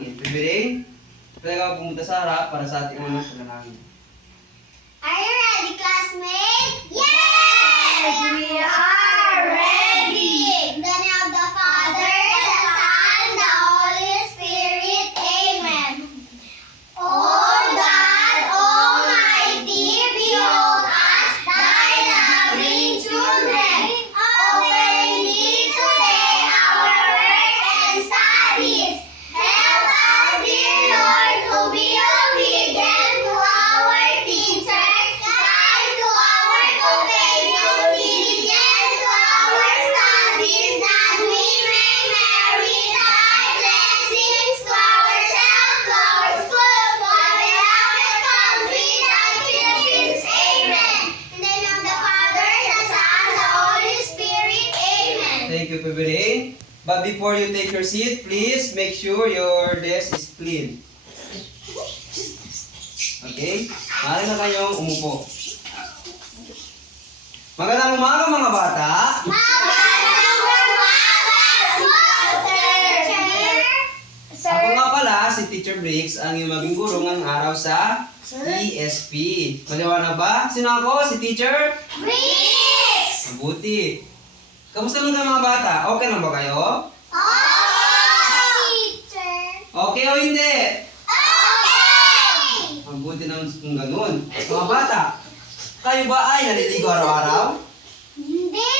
panalangin. Preparing? Pwede ka pumunta sa harap para sa ating unang panalangin. Are you ready, classmates? Yes! We are ready! In the name of the Father, the Son, the Holy Spirit. Amen. O God, Almighty, behold us, thy loving children. Open thee today our work and studies. Help us, dear Lord, to be obedient to our teachers, kind to our companions, diligent to our studies, that we may merit thy blessings to ourselves, to our school, to our beloved country, the Philippines. Amen. In the name of the Father, the Son, the Holy Spirit. Amen. Thank you, Preparing. But before you take your seat, please make sure your desk is clean. Okay? Maaari na kayong umupo. Magandang umaga mga bata. Ako nga pala, si Teacher Briggs, ang iyong maging guro ng araw sa ESP. Maliwanag ba? Sino ako? Si Teacher? Briggs! Mabuti. Kamusta lang kayo mga bata? Okay lang ba kayo? Teacher! Okay o hindi? Okay! Mabuti naman kung ganun. Mga bata, kayo ba ay naliligo araw-araw? Hindi!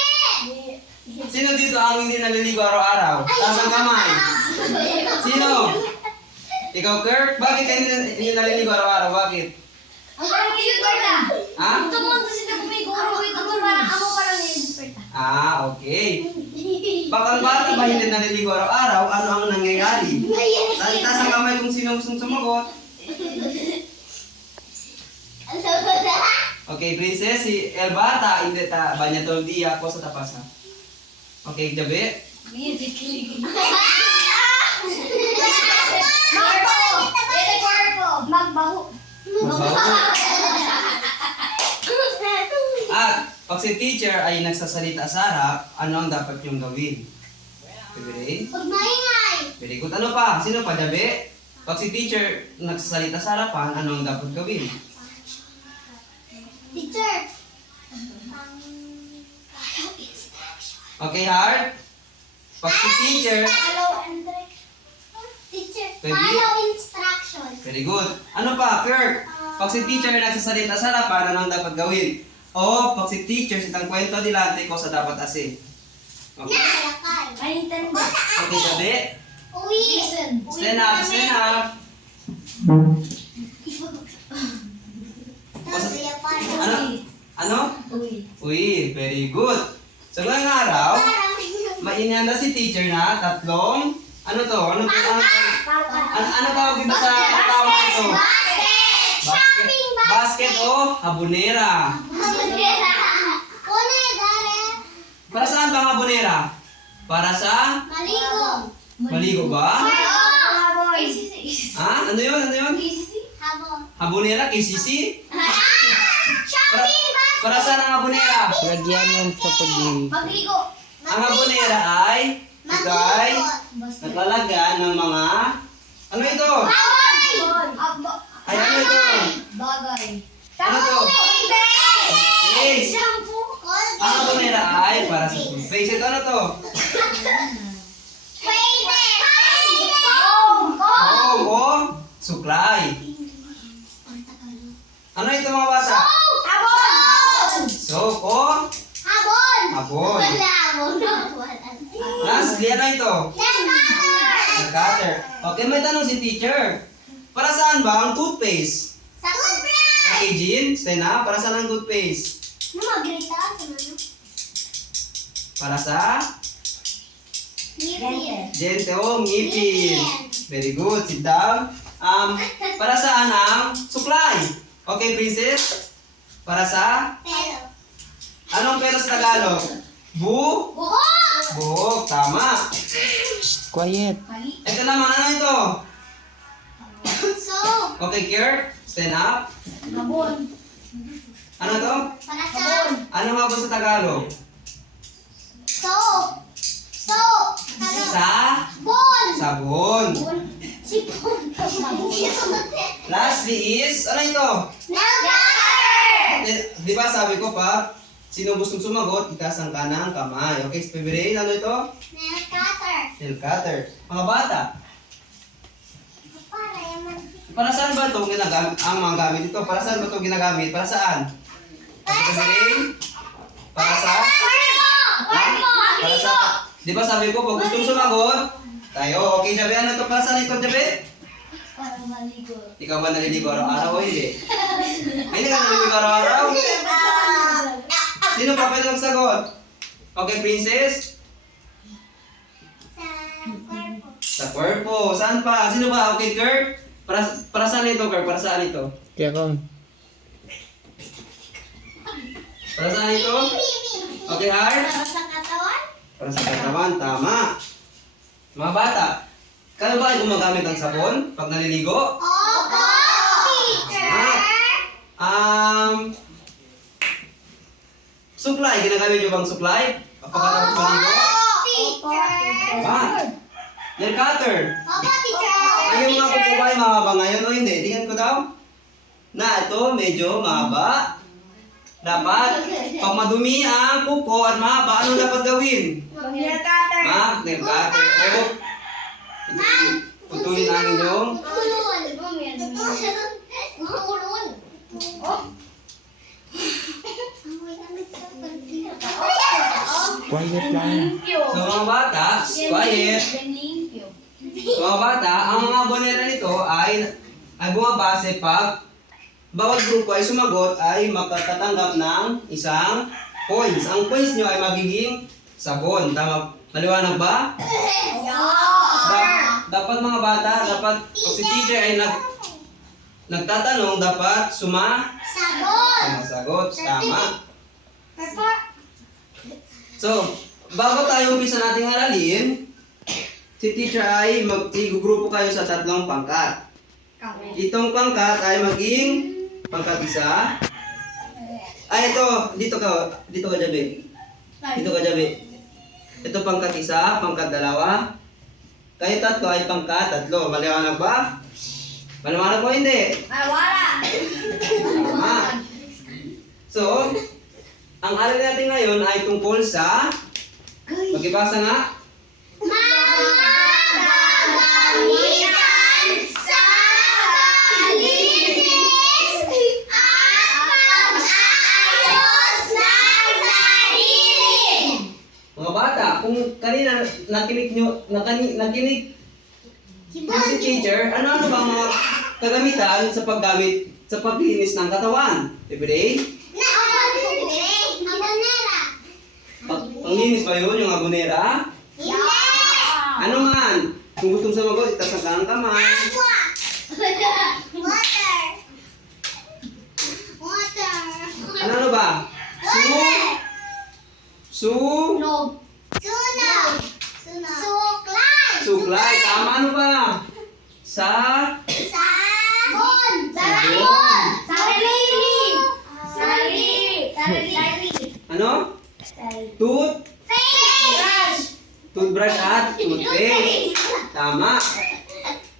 Sino dito ang hindi naliligo araw-araw? Taas ang kamay. Sino? Ikaw, Kirk? Bakit ka hindi naliligo araw-araw? Bakit? Ha? Okay. Baka ang bata ba hindi naliligo araw-araw? Ano ang nangyayari? Taas ang kamay kung sino gustong sumagot. Okay, Princess, si Elbata, hindi ta, banya tol di ako sa tapas ha. Okay, Jabe? Magbaho. At pag si teacher ay nagsasalita sa harap, ano ang dapat yung gawin? Ready? Huwag maingay. Very good. Ano pa? Sino pa, Jabe? Pag si teacher nagsasalita sa harapan, ano ang dapat gawin? Teacher. Okay, Heart? Pag si teacher, Follow instruction. Teacher. Pwede? Follow instruction. very good. Ano pa, Kirk? Pag si teacher nagsasalita sa harapan, ano ang dapat gawin? O, pag si teacher, sitang kwento dilante ko sa dapat asin. Okay? Nakayakay. Okay, Jabe? Uwi. Stand up, stand up. Ano? Ano? Uy, very good. So ngayong araw, mainanda si teacher na tatlong, ano to? Ano tawag dito sa tawag ito? Basket o habonera. Para saan ba ang habonera? Para sa Maligo. maligo ba? Ha? Ano yun? Ano yun? Habon. Habonera? KCC? Shopping basket. Para saan ang habonera? Lagyanan sa pagligo. Magligo. Ang habonera ay, ito ay naglalagan ng mga, ano ito? Ay, ano ito? Bagay. Ano to? Yes. Shampoo. Ang habonera ay para sa toothpaste. Ito ano to? Oh, oh, suklay. Ano ito mga bata? Soap o habon. Lastly, ano ito? Cutter. Okay, may tanong si teacher. Para saan ba ang toothpaste? Okay, Jean, stand up. Para saan ang toothpaste? Para sa dente o ngipin. Very good. Sit down. Para saan ang suklay? Okay, Princess? Para sa? Anong pero sa Tagalog? Buhok. Tama. Quiet. Ito naman, ano ito? Okay, Kier? Stand up. Ano to? Ano nga ba sa Tagalog? Sa sabon. Lastly is, ano ito? Di ba sabi ko pa, sino gustong sumagot, itaas ang kanang kamay. Okay, February, ano ito? Nail cutter. Mga bata, para saan ba ito ginagamit, ang mga gamit ito? Para saan ba ito ginagamit? Para saan? February? Para sa? Para sa? Di ba sabi ko, pag gustong sumagot, tayo. Okay, Jabe, ano ito? Para saan ito, Jabe? Ikaw ba naliligo araw-araw o hindi? Hindi ka naliligo araw-araw? Sino pa pwede magsagot? Okay, Princess? Sa kwarpo. Saan pa? Sino ba? Okay, Kurt? Para saan ito, Kurt? Para saan ito? Kaya kung Para saan ito? Okay, Art? Para sa katawan. Tama. Mga bata, kayo ba ay gumagamit ng sabon pag naliligo? Suklay. Ginagamit nyo bang suklay? Pagkatapos maligo? Tama. Nail cutter. Ay, yung mga kuko ba ay mahaba ngayon o hindi? Tingnan ko daw. Na ito, medyo mahaba. Dapat, pag madumi ang kuko at mahaba, ano dapat gawin? Nail cutter. O, putulin ang inyong. quiet lang. So mga bata, quiet. So mga bata, ang mga bonera nito ay bumabase pag bawat grupo ay sumagot ay makatatanggap ng isang points. Ang points nyo ay magiging sabon. Tama? Maliwanag ba? Dapat mga bata, dapat pag si teacher ay nagtatanong, dapat sumasagot. Tama. So, bago tayo umpisa nating aralin, si teacher ay mag-grupo kayo sa 3 pangkat. Itong pangkat ay maging pangkat 1. Ay, ito. Dito ka, Jabe. Dito ka, Jabe. Ito pangkat 1, pangkat 2. Kayo 3 ay pangkat 3. Maliwanag ba? Maliwanag mo hindi? Tama. So, ang aralin natin ngayon ay tungkol sa, magibasa nga, mga bata, kung kanina nakinig si teacher, ano bang mga kagamitan sa paglinis ng katawan? Everyday? Panglinis ba yun, yung abonera? Ano man? Kung gustong sumagot, itaas ang kamay. Ano ba? Suklay. Tama, ano ba? Ano? Toothbrush at toothpaste. Tama.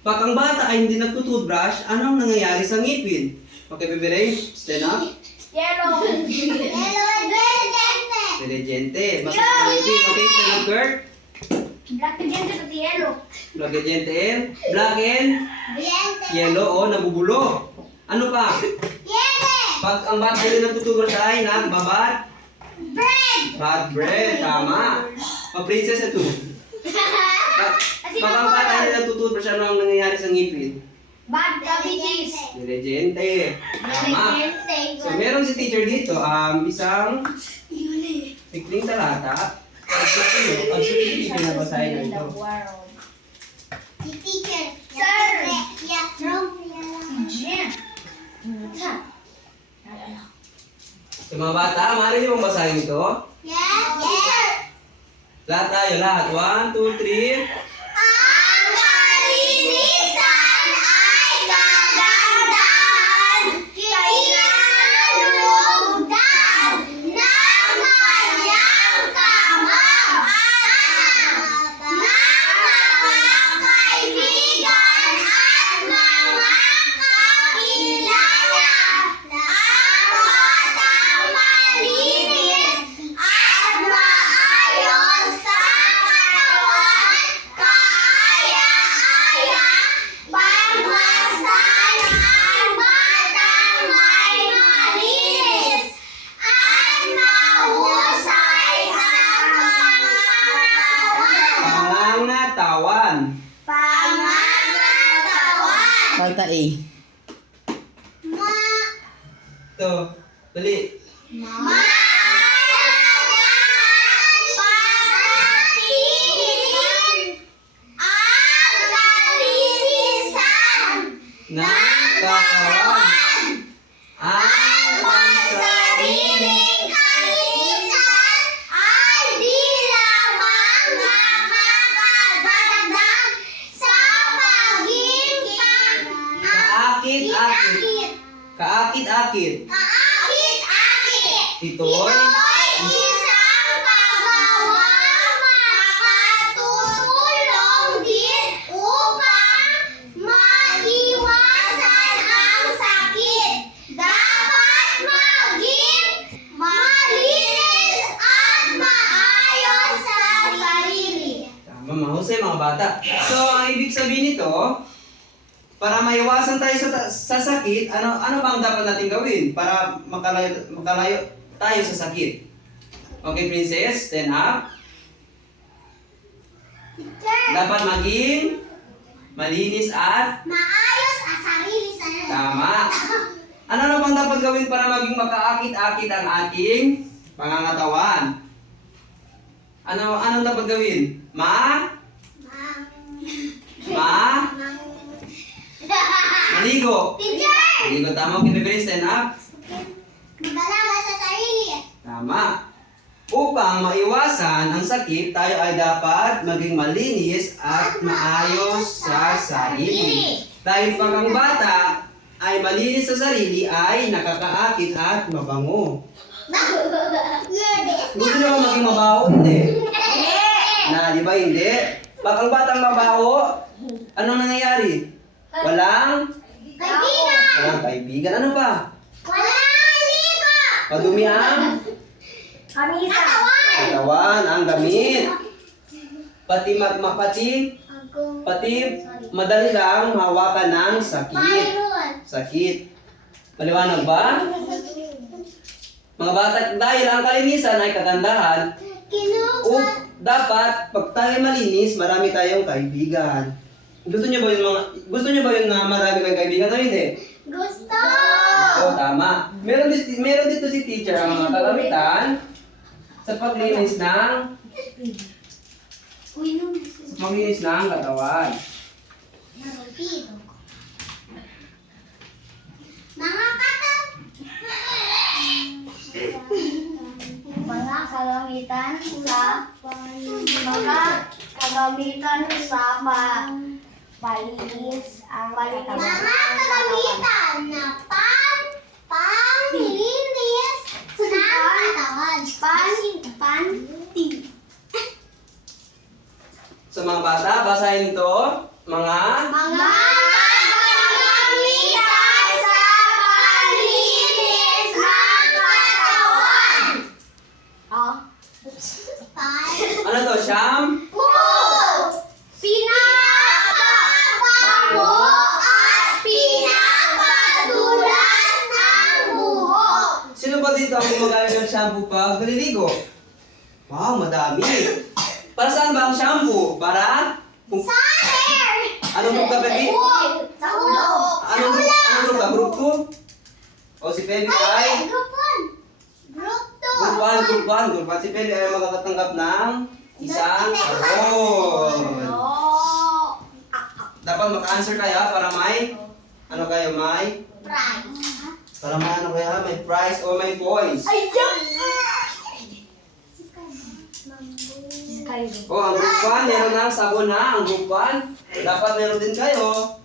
Pag ang bata ay hindi nagtutoothbrush, anong nangyayari sa ngipin? Okay, Bebe, stand up. Diligente. Basta sa ngipin. Okay, stand up, Kurt. Black and yellow. O, nabubulo. Ano pa? Pag ang bata ay hindi nagtutoothbrush ay nagbabad bread. Tama. Princess ito. Pag ang bata ay natutubrush, ano ang nangyayari sa ngipin? Bad cavities. Diligente. Tama. So meron si teacher dito, isang pikling talata. Ang teacher na basahin ito. Si teacher. So mga bata, maaari niyo bang basahin ito? Yes. Lahat tayo, lahat. 1, 2, 3. Ang kalinisan ay kagandahan, kinalugdan ng kanyang kamag-anak, ng mga kaibigan Falta A. Ma. Ito. Dali. Ng katawan. Ang pansariling kaakit-akit. Kaakit-akit. Ito'y isang kagawa makatutulong din upang maiwasan ang sakit. Dapat maging malinis at maayos sa sarili. tama, mahusay mga bata. So, ang ibig sabihin nito, para maiwasan tayo sa sakit, ano bang dapat natin gawin para makalayo tayo sa sakit? Okay, princess, stand up. Dapat maging malinis at Maayos ang sarili sa tama. Ano bang dapat gawin para maging makaakit-akit ang ating pangangatawan? Anong dapat gawin? Maligo. Teacher! Maligo, tama. Okay, baby, stand up. Magalaga sa sarili. Tama. Upang maiwasan ang sakit, tayo ay dapat maging malinis at maayos sa sarili. Dahil pag ang bata ay malinis sa sarili, ay nakakaakit at mabango. Gusto nyo ba maging mabaho? Hindi. Di ba hindi? Pag ang batang mabaho, anong nangyayari? Walang kaibigan. Ano pa? Padumi ang katawan, ang gamit. Pati madali lang hawakan ng sakit. Maliwanag ba? Mga bata, dahil ang kalinisan ay kagandahan, dapat pag tayo malinis, marami tayong kaibigan. Gusto niyo ba yun na marami kayong kaibigan o hindi? Gusto! Oo, tama. Meron dito si teacher ang mga kagamitan sa paglinis ng katawan. Mga kata! Mga kagamitan sa palinis ang katawan. Mga kagamitan na panglinis ng katawan. Panty. Sa mga bata, basahin ito. Mga Mga kagamitan sa panlinis ng katawan. ano to? Pinapabango at pinapadulas ng buhok. Sino ba dito ang gumagamit ng shampoo pag naliligo? Wow, madami. Para saan ba ang shampoo? Para? Sa hair. Anong group ka, baby? Sa ulo. Anong group ka? Group 2? O si Pepe ay? Group 1. Group 2. Group 1. Group 1. Si Pepe ay makakatanggap ng isang award. Dapat maka-answer kayo para may may prize o may points. O, ang group 1, meron ng sabon na. Ang group 1, dapat meron din kayo.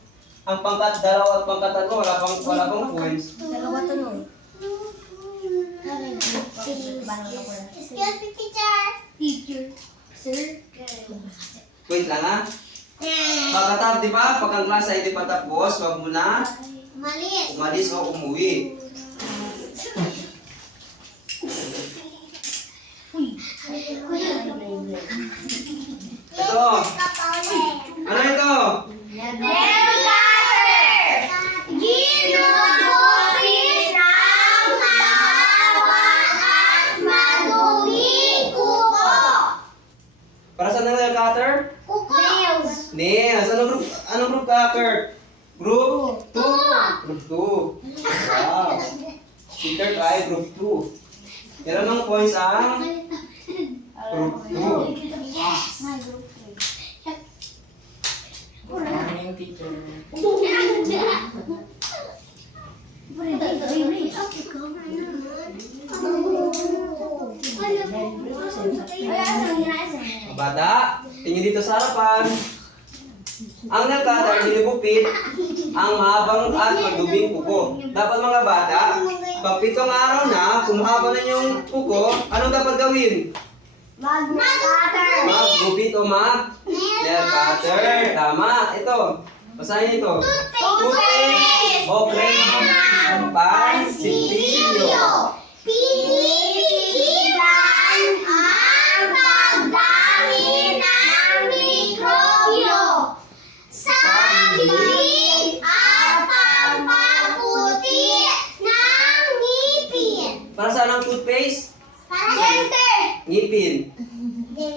Ang pangkat 2 at pangkat 3, wala pang points. Dalawa to nun. Excuse me, teacher. Teacher. Sir. Wait lang ha. Pagkatapos, di ba? Pag ang klase ay di pa tapos, wag mo na Malis. umalis o umuwi. Ito. Ano ito? Nail cutter. Ginugulit ang mahaba at maduming kuko. Para saan ang nail cutter? Kuko. Nails. Anong group ka, Kurt? Group 2. Group 2. Wow. Si Kirk ay group 2. Meron ng points ang group 2. Yes! My group. Morning, teacher. Mga bata, tingin dito sa harapan. Ang nagkadar, nilugupit ang mahabang at magdubing kuko. Dapat mga bata, pag 7 araw na, kung mahaba na yung kuko, anong dapat gawin? Maggupit o nail cutter. Tama. Ito. Basahin ito. Toothpaste o cream pansitilyo. Pinipigilan ang pagdami ng mikrobyo sa bibig at pagpaputi ng ngipin. Para saan ang toothpaste? Dente! Ngipin.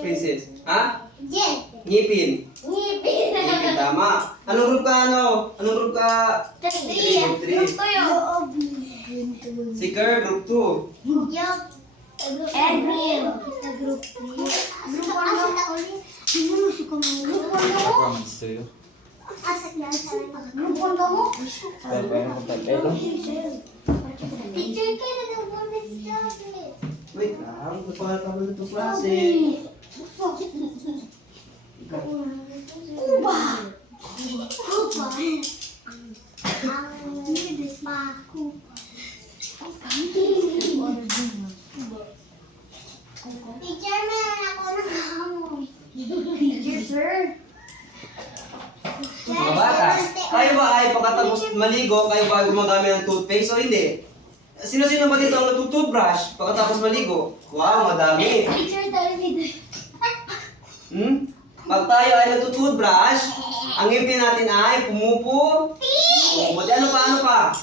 Princess. Ha? Dente. Ngipin. Ngipin. Ngipin. Tama. Anong group ka Anong group ka? Group 3. Si Kerr, group 2. Yup. Edwin. Group 3. Group 1 Promise sa'yo. Group 1 ka mo? Pero kung tayo. Teacher ka na daw mo nagsabi. Wait lang. Kapag ka mo ito klase. Kuba! Kuba! Ang nibis pa. Kuba. Teacher, meron ako ng hamon. Teacher, sir. Mga bata, kayo ba ay pagkatapos maligo, kayo ba ay gumagamit ng toothpaste o hindi? Sino-sino ba dito ang nagtutoothbrush pagkatapos maligo? Wow, madami. Teacher, David. Pag tayo ay nagtutoothbrush, ang ngipin natin ay pumuputi. Ano pa?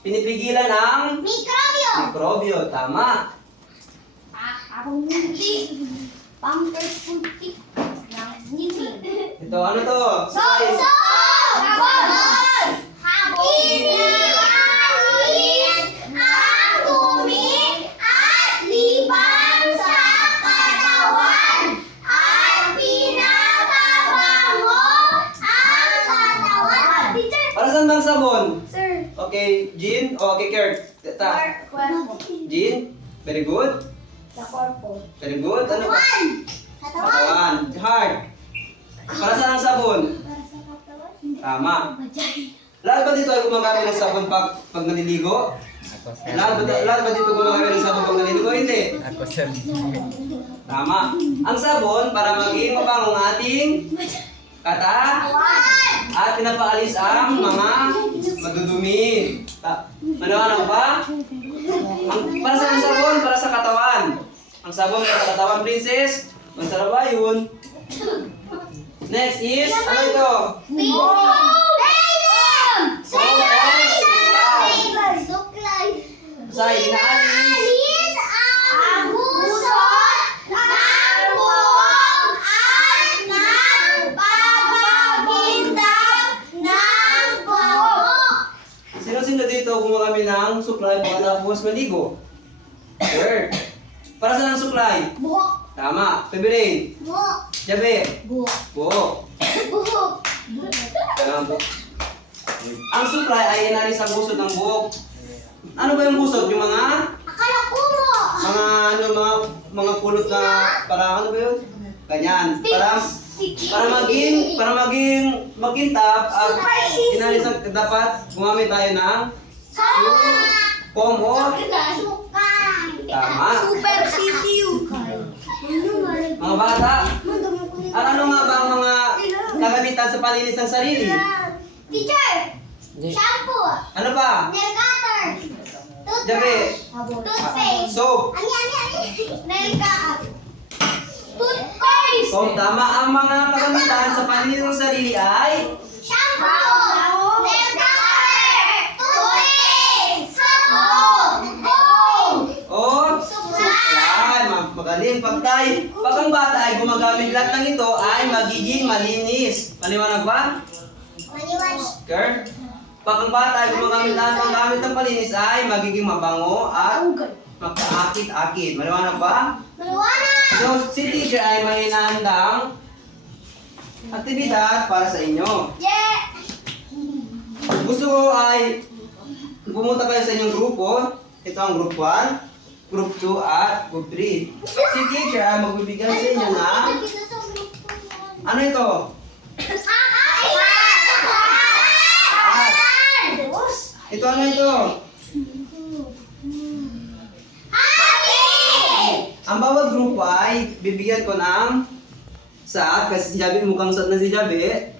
Pinipigilan ang Mikrobyo! mikrobyo. Tama. Akong hindi. Pampers puti. Ngipin. Ito, ano to? Sabon! Inaalis ang dumi at liban sa katawan at pinapabango ang katawan. Teacher! Para saan bang sabon? Sir. Okay, Jean? Okay, Kurt. Cuerpo. Jean? Very good. Sa corpo. Very good. Ano pa? Katawan! Katawan. Heart. Para saan ang sabon? Para sa katawan. Tama. Lahat ba dito ay gumagamit ng sabon pag naliligo? Ako, sir. Lahat ba dito gumagamit ng sabon pag naliligo? Hindi. Ako, sir. Tama. Ang sabon para maging mabango ang ating at pinapaalis ang mga madudumi. Manawanag ba? Para sa sabon? Para sa katawan. Ang sabon para sa katawan, princess. Masarap ba yun? Next is, ano ito? Suklay! Sa inaalis. Ang gusot ng buhok at ng pagbabintang ng buhok. Sino-sino dito gumagamit ng suklay pagkatapos maligo? Sure. Para saan ang suklay? Buhok! Tama. Peberin. Buhok! Jabe. Buhok! Buhok. Buhok! Ang suklay ay inalis ang gusot ng buhok. Ano ba yung gusot? Yung mga Akala ko mo! mga kulot na para ano ba yun? Ganyan. Para maging makintab at inalis ang dapat gumamit tayo ng comb o tama. Super CCU! Mga bata, ano nga ba ang mga kagamitan sa panlinis ng sarili? Teacher! Shampoo! Ano pa? Nail cutter! Jabe. Toothpaste! Soap. Ani! Nail cutter! Toothpaste! So, tama. Ang mga kagamitan sa panlinis ng sarili ay Shampoo! Nail cutter! Toothpaste! Sabon! Comb! o suklay. Magaling. Pag ang bata ay gumagamit lahat ng ito ay magiging malinis. Maliwanag ba? Maliwanag. Kurt? Pag ang bata ay gumagamit lahat ng gamit ng palinis ay magiging mabango at magkaakit-akit. Maliwanag ba? Maliwanag! So, si teacher ay may inahandang aktibidad para sa inyo. Yeah! Gusto ko ay pumunta kayo sa inyong grupo. Ito ang group 1, group 2 at group 3. Si teacher ay magbibigay sa inyo ng ano ito? Ito ano ito? Ang bawat grupo ay bibigyan ko ng sad kasi si Jabe mukhang sad na si Jabe.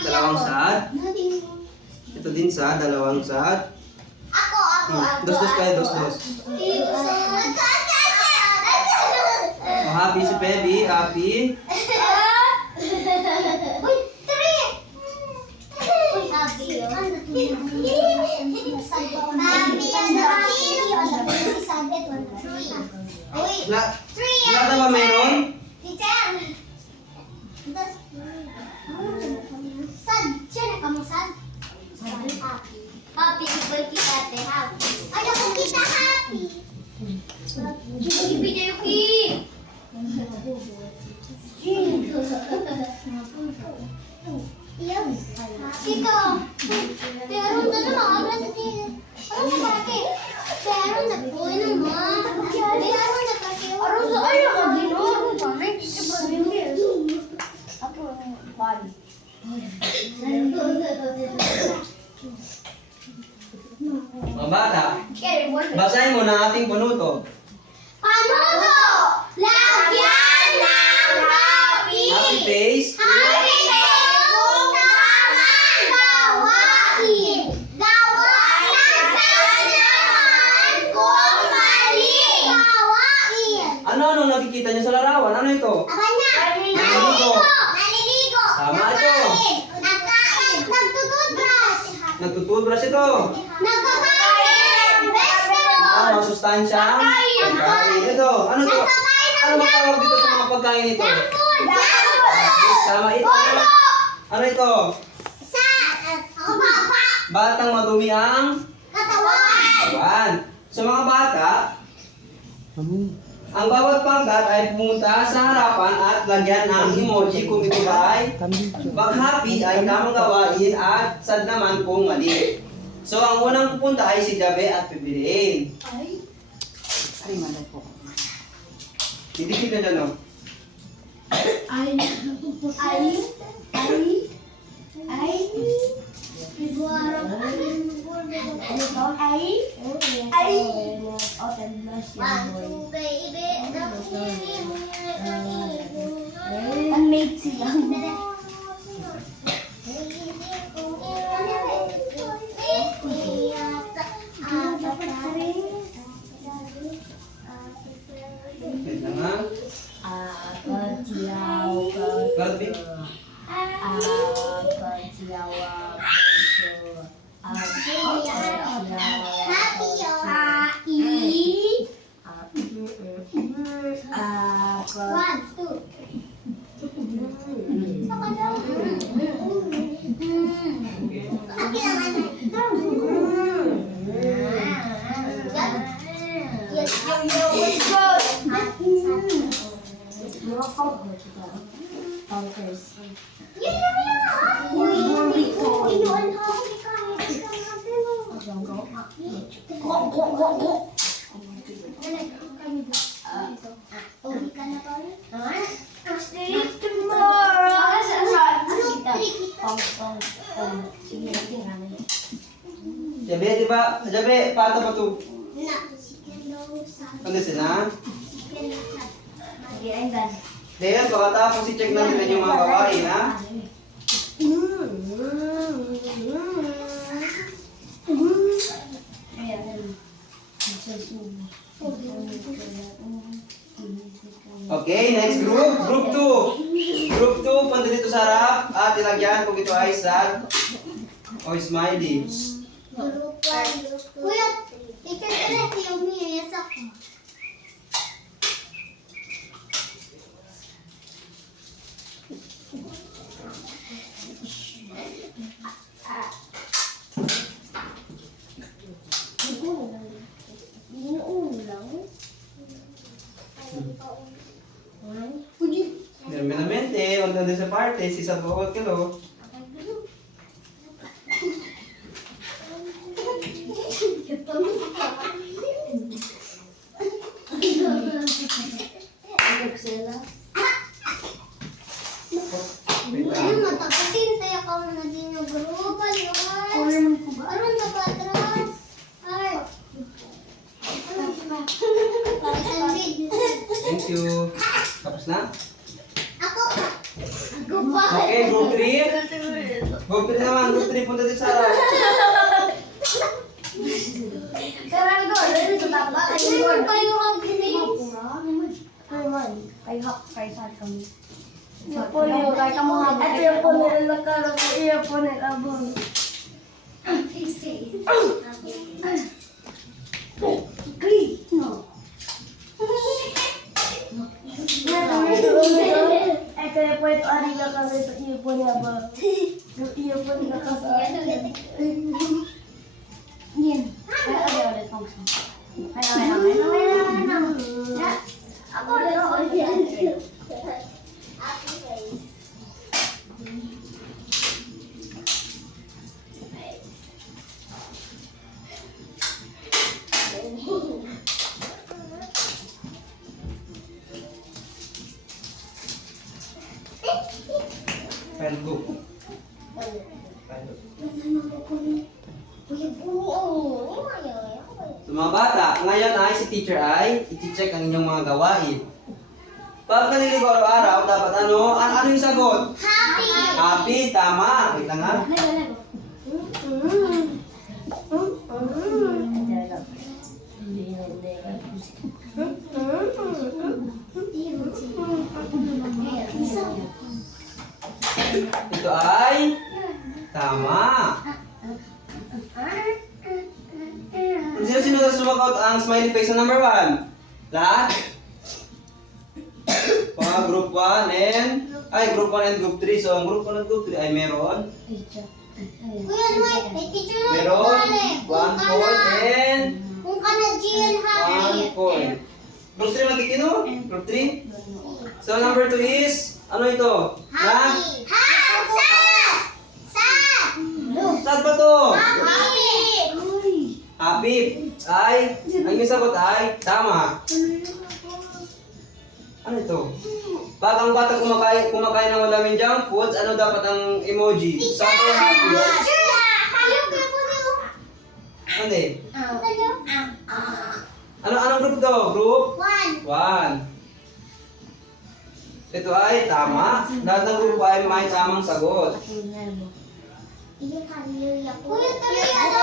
Dalawang sad. Ito din sad, dalawang sad. Ako. Dos kayo, dos. Oh, happy si Pebi, happy. Uy, three! Happy yun. Uy, Lahat na ba meron? teacher! Sad. Siya na kamo sad? Happy. Happy, equal kita ate. Happy. Ay, ako kita happy. Ibigay yung ki. Ikaw. Pero ito na makabla sa tiyan. Ano sa pake? Pero na po naman. Pero na pake. Ano sa ayaw ka ginawa pa? Ako ang body. Mga bata, Carry water. basahin mo na ating panuto. Panuto! Lagyan ng happy! Happy face. Happy kung tama gawain! Gawain naman kung mali gawain! Ano nakikita niyo sa larawan? Ano ito? Abanya! Naliligo. Naliligo! Tama ito. Nagkain! Nagtututbrush! Nagtutubrush ito. Nagkakain! Vegetable! Mga sustansya. Pagkain. Ito. Ano to? Ano matawag dito sa mga pagkain ito? Junk food! Junk food! Tama ito. Bolo! Ano ito? Sa kababa! Batang madumi ang Katawan! kawan. Sa mga bata, ang bawat pangkat ay pumunta sa harapan at lagyan ng emoji kung ito ay pag happy ay tamang gawain at sad naman kung mali. So ang unang pupunta ay si Jabe at pipiliin. Ay, malay po. Didikit na dyan, no? One, two, baby. Unmade sila. Wait lang ha. Garbi. One, two. Jabe, di ba? Jabe, paano ba ito? Ano sila? Then, pagkatapos i-check natin yung mga gawain, ha? Okay, next group. Group 2. Group 2, punta dito sa harap at ilagyan kung ito ay sad o smiley. Kuya, teacher ka na yung umiiyak ako. Meramente, huwag na din sa parte, si sa bukod kilo. Wait lang. Matapasin tayo ka na din yung grupo. Ayun. Aron na ba, Tras? Ay. Thank you. Tapos na? Ako. Ako pa. Okay, group 3. Group 3 naman, group 3 punta din sa harap. Ayun, kayo ang bilis. Ako na. File book. So mga bata, ngayon ay si teacher ay iti-check ang inyong mga gawain. Pag naliligo araw-araw, dapat ano yung sagot? Happy. Happy, tama. Wait lang ha. Ito ay tama. Sino sumagot ang smiley face na number 1? Lahat? Mga group 1 and group 1 and group 3. So ang group 1 and group 3 ay meron. Kuya, may teacher na Meron 1 point and kung ka na Jill happy. 1 point. Group 3 magkikino? Group 3? So number 2 is ano ito? Happy. Sad. Saan ba to? Happy. Happy ay, ang yung sagot ay tama. Ano ito? Pag ang bata kumakain ng maraming junk foods, ano dapat ang emoji? Sad or happy? Ano eh? Anong group to? Group 1. Ito ay tama. Lahat ng grupo ay may tamang sagot. Kuya, tuloy ano?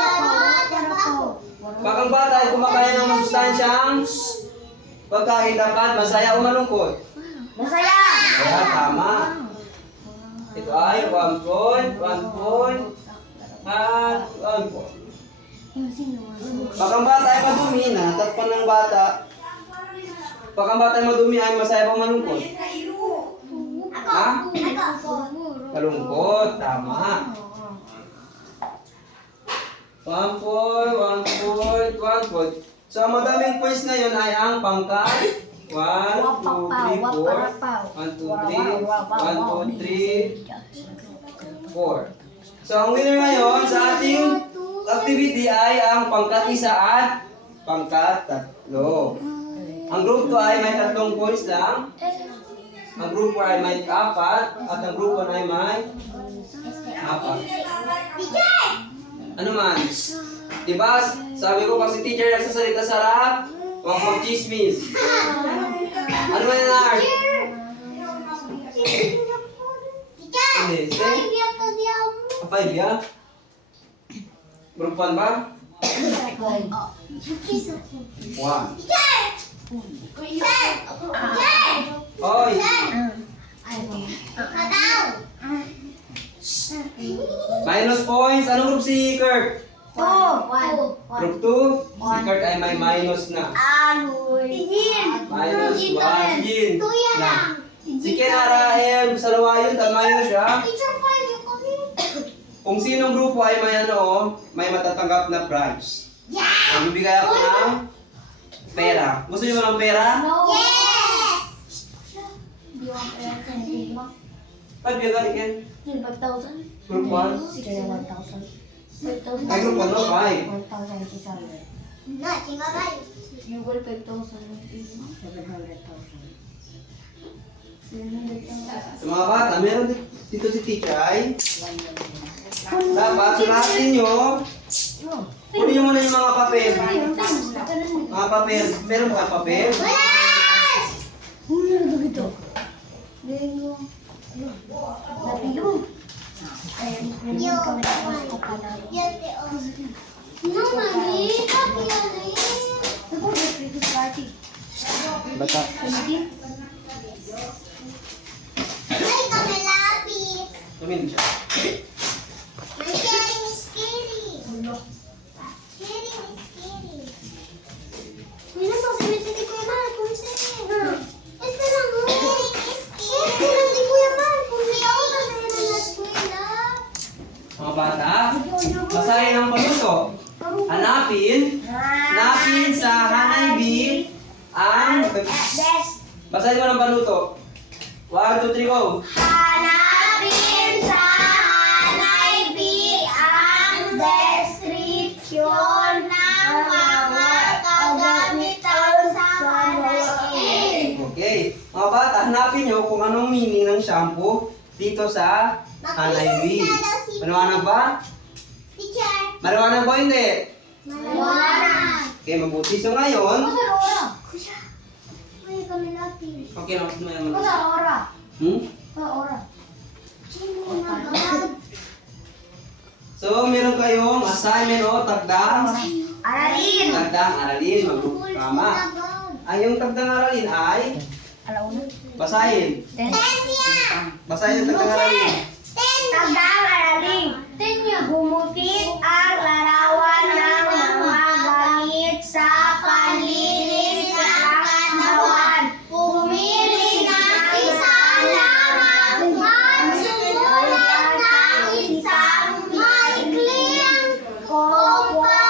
Pag ang bata ay kumakain ng masustansyang pagkain, dapat masaya o malungkot? Masaya! Kaya tama. Ito ay 1 point, 1 point, at 1 point. Pag ang bata ay madumi na, takpan ng bata. Pag ang bata ay madumi ay masaya o malungkot? Ha? Malungkot, tama. 1 point, 1 point, 1 point. So, ang madaming points na yun ay ang pangkat. 1, 2, 3, 4. 1, 2, 3. 1, 2, 3, 4. So, ang winner ngayon sa ating activity ay ang pangkat 1 at pangkat 3. Ang group 2 ay may 3 points lang. Ang group 4 ay may 4 at ang group 1 ay may 4. Ano man? Diba? Sabi ko kasi teacher nagsasalita sa harap, huwag mag-chismis. Ano man yan, Art? Hindi, say. 5 ya? Group 1 ba? 1. Oy! Minus points. Anong group si Kurt? Group 2? Si Kurt ay may minus na. Minus 1. Jin. Si Kenara ay sa lawayon, tama yun siya. kung sinong grupo ay may may matatanggap na prize. Yeah! Magbibigay ako ng pera. Gusto niyo ba ng pera? No. Yes! Do you want to mo? Pagbigay ken. 5,000? Group 1. 1,000. 5,000. Ay, group 1 no, 5. 1,600. No, chinga tayo. You will 5,000. 700,000. Sa mga bata, meron dito si teacher ay dapat sulatin nyo. Kunin nyo muna yung mga papel. Mga papel. Meron ba papel? Yes! Yes, they all. No, mami. Copy Bata. Ay, kami lapis. Tumin siya. My sharing is scary. Sharing is scary. Uy, nasasabi si Kuya Mal, kung sino. Este lang, oh. Este lang di Kuya Mal, kung sino ako nasunod na eskwela. Mga bata, basahin ang paluto. Hanapin sa Hanay B ang... Basahin mo ng paluto. 1, 2, 3, go! Hanapin sa Hanay B ang description ng mga kagamitan sa Hanay A. Okay. Mga bata, hanapin nyo kung anong meaning ng shampoo dito sa Hanay B. Maliwanag ba? Teacher, Maliwanag ba hindi? maliwanag. Okay, mabuti. So ngayon, Kuya, uy, kami lapis. okay, nakapit mo yan. Ora. Hmm? Ora. Sino nagagad? So, meron kayong assignment o tagdang. Aralin. Tagdang aralin, magkama. Ang yung tagdang aralin ay Alauna. basahin. Basahin yung tagdang aralin. Tandang aralin. Gumutin ang larawan ng mga gamit sa panlinis ng katawan. Pumili ng isa lamang magsusulat ng isang maikling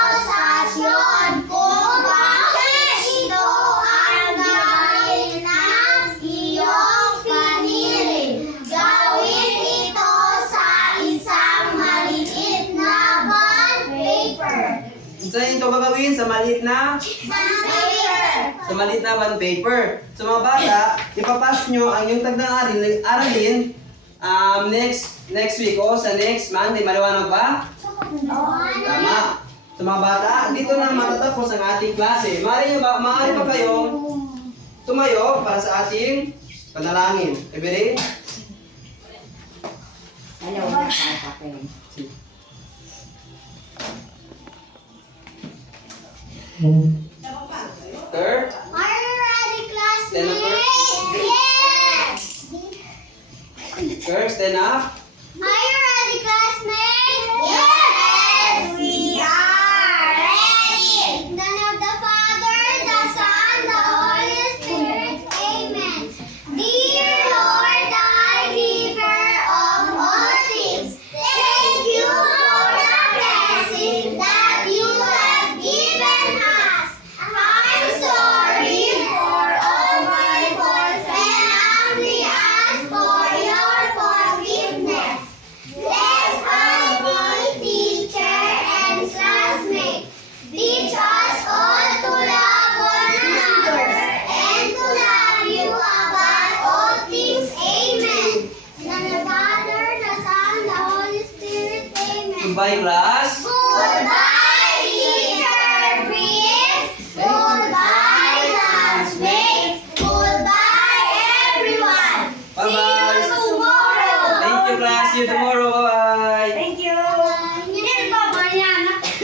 komposasyon kung bakit ito ang gawin ng iyong pinili. Gawin ito sa isang maliit na bond paper. Saan ito gagawin? Sa maliit na? Sa maliit na bond paper. So mga bata, ipapas nyo ang yung tagdang aralin next week o sa next Monday. Maliwanag ba? Tama. So mga bata, dito na matatapos ang ating klase. Maaari pa kayong tumayo para sa ating panalangin. Every Third, Are you ready, Stand up, classmates? Yes! first, stand up. Are you ready, classmates? Yes! We are ready! In the name of the Father, the Son, the Holy Spirit. Amen. Dear Lord, thy giver of all things, thank you for the blessing that you have given us. I'm sorry for all my faults and humbly ask for your forgiveness. Bless our teacher and classmates. Teach us all to love one another and to love you above all things. Amen. In the name of the Father, the Son, the Holy Spirit. Amen. Goodbye, class. Goodbye.